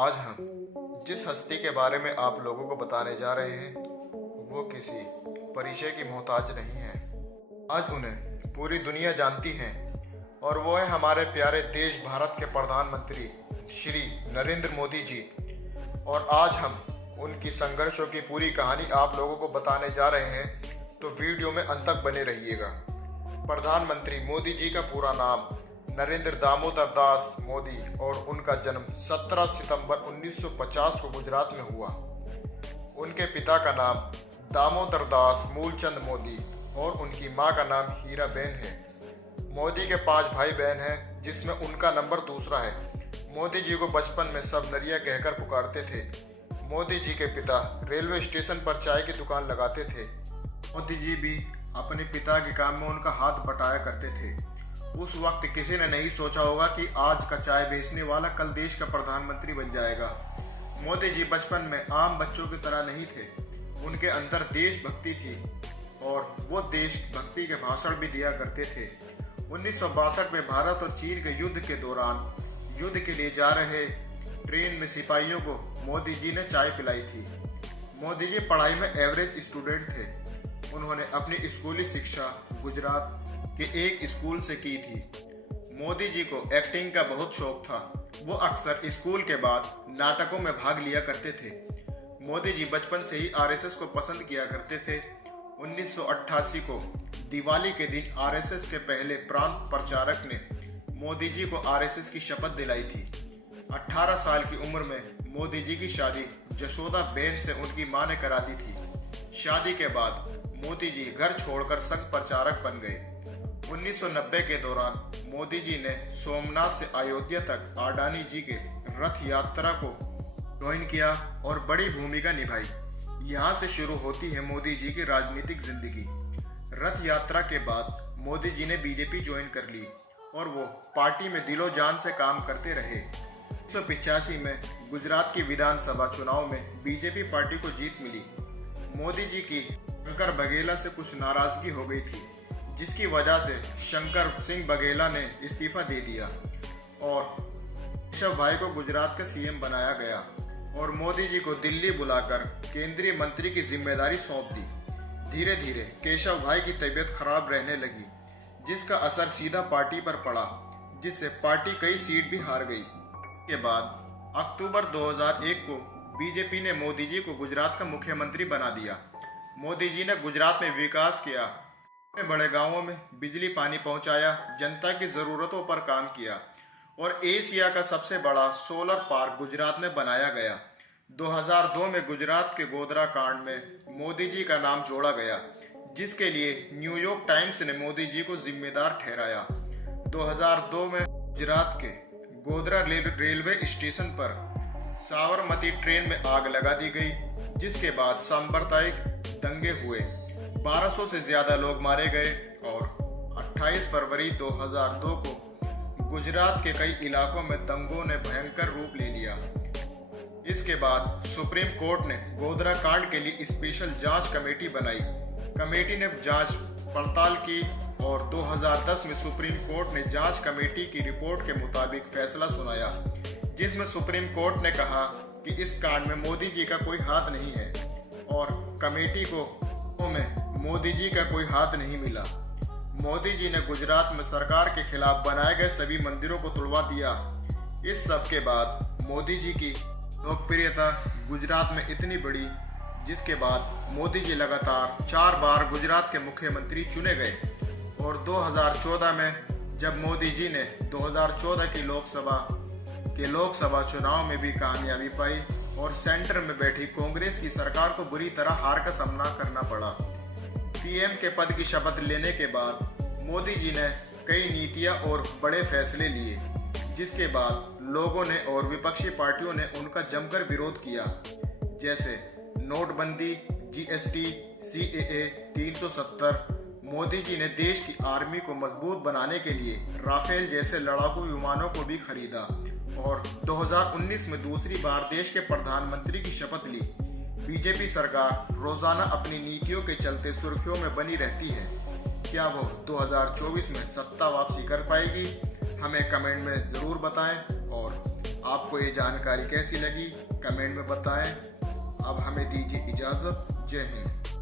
आज हम जिस हस्ती के बारे में आप लोगों को बताने जा रहे हैं वो किसी परिचय की मोहताज नहीं है। आज उन्हें पूरी दुनिया जानती है और वो है हमारे प्यारे देश भारत के प्रधानमंत्री श्री नरेंद्र मोदी जी। और आज हम उनकी संघर्षों की पूरी कहानी आप लोगों को बताने जा रहे हैं, तो वीडियो में अंत तक बने रहिएगा। प्रधानमंत्री मोदी जी का पूरा नाम नरेंद्र दामोदर दास मोदी और उनका जन्म 17 सितंबर 1950 को गुजरात में हुआ। उनके पिता का नाम दामोदर दास मूलचंद मोदी और उनकी मां का नाम हीराबेन है। मोदी के 5 भाई बहन हैं, जिसमें उनका नंबर दूसरा है। मोदी जी को बचपन में सब नरिया कहकर पुकारते थे। मोदी जी के पिता रेलवे स्टेशन पर चाय की दुकान लगाते थे। मोदी जी भी अपने पिता के काम में उनका हाथ बटाया करते थे। उस वक्त किसी ने नहीं सोचा होगा कि आज का चाय बेचने वाला कल देश का प्रधानमंत्री बन जाएगा। मोदी जी बचपन में आम बच्चों की तरह नहीं थे। उनके अंदर देशभक्ति थी और वो देशभक्ति के भाषण भी दिया करते थे। 1962 में भारत और चीन के युद्ध के दौरान युद्ध के लिए जा रहे ट्रेन में सिपाहियों को मोदी जी ने चाय पिलाई थी। मोदी जी पढ़ाई में एवरेज स्टूडेंट थे। उन्होंने अपनी स्कूली शिक्षा गुजरात के एक स्कूल से की थी। मोदी जी को एक्टिंग का बहुत शौक था। वो अक्सर स्कूल के बाद नाटकों में भाग लिया करते थे। मोदी जी बचपन से ही आरएसएस को पसंद किया करते थे। 1988 को दिवाली के दिन आरएसएस के पहले प्रांत प्रचारक ने मोदी जी को आरएसएस की शपथ दिलाई थी। 18 साल की उम्र में मोदी जी की शादी जशोदा बेन से उनकी मां ने करा दी थी। शादी के बाद मोदी जी घर छोड़कर संघ प्रचारक बन गए। 1990 के दौरान मोदी जी ने सोमनाथ से अयोध्या तक अडानी जी के रथ यात्रा को ज्वाइन किया और बड़ी भूमिका निभाई। यहाँ से शुरू होती है मोदी जी की राजनीतिक जिंदगी। रथ यात्रा के बाद मोदी जी ने बीजेपी ज्वाइन कर ली और वो पार्टी में दिलो जान से काम करते रहे। 1985 में गुजरात की विधानसभा चुनाव में बीजेपी पार्टी को जीत मिली। मोदी जी की शंकर बघेला से कुछ नाराजगी हो गई थी, जिसकी वजह से शंकर सिंह बघेला ने इस्तीफा दे दिया और केशव भाई को गुजरात का सीएम बनाया गया और मोदी जी को दिल्ली बुलाकर केंद्रीय मंत्री की जिम्मेदारी सौंप दी। धीरे धीरे केशव भाई की तबीयत खराब रहने लगी, जिसका असर सीधा पार्टी पर पड़ा, जिससे पार्टी कई सीट भी हार गई। के बाद अक्टूबर 2001 को बीजेपी ने मोदी जी को गुजरात का मुख्यमंत्री बना दिया। मोदी जी ने गुजरात में विकास किया, बड़े गांवों में बिजली पानी पहुंचाया, जनता की जरूरतों पर काम किया और एशिया का सबसे बड़ा सोलर पार्क गुजरात में बनाया गया। 2002 में गुजरात के गोधरा कांड में मोदी जी का नाम जोड़ा गया, जिसके लिए न्यूयॉर्क टाइम्स ने मोदी जी को जिम्मेदार ठहराया। 2002 में गुजरात के गोधरा रेलवे स्टेशन पर साबरमती ट्रेन में आग लगा दी गई, जिसके बाद सांप्रदायिक दंगे हुए। 1200 से ज्यादा लोग मारे गए और 28 फरवरी 2002 को गुजरात के कई इलाकों में दंगों ने भयंकर रूप ले लिया। इसके बाद सुप्रीम कोर्ट ने गोधरा कांड के लिए स्पेशल जांच कमेटी बनाई। कमेटी ने जांच पड़ताल की और 2010 में सुप्रीम कोर्ट ने जांच कमेटी की रिपोर्ट के मुताबिक फैसला सुनाया, जिसमें सुप्रीम कोर्ट ने कहा कि इस कांड में मोदी जी का कोई हाथ नहीं है और कमेटी को में मोदी जी का कोई हाथ नहीं मिला। मोदी जी ने गुजरात में सरकार के खिलाफ बनाए गए सभी मंदिरों को तुड़वा दिया। इस सब के बाद मोदी जी की लोकप्रियता गुजरात में इतनी बढ़ी, जिसके बाद मोदी जी लगातार 4 बार गुजरात के मुख्यमंत्री चुने गए और 2014 में जब मोदी जी ने 2014 की लोकसभा चुनाव में भी कामयाबी पाई और सेंटर में बैठी कांग्रेस की सरकार को बुरी तरह हार का सामना करना पड़ा। पीएम के पद की शपथ लेने के बाद मोदी जी ने कई नीतियां और बड़े फैसले लिए, जिसके बाद लोगों ने और विपक्षी पार्टियों ने उनका जमकर विरोध किया, जैसे नोटबंदी, जीएसटी, सीएए, 370। मोदी जी ने देश की आर्मी को मजबूत बनाने के लिए राफेल जैसे लड़ाकू विमानों को भी खरीदा और 2019 में दूसरी बार देश के प्रधानमंत्री की शपथ ली। बीजेपी सरकार रोजाना अपनी नीतियों के चलते सुर्खियों में बनी रहती है। क्या वो 2024 में सत्ता वापसी कर पाएगी? हमें कमेंट में ज़रूर बताएं और आपको ये जानकारी कैसी लगी कमेंट में बताएं। अब हमें दीजिए इजाज़त। जय हिंद।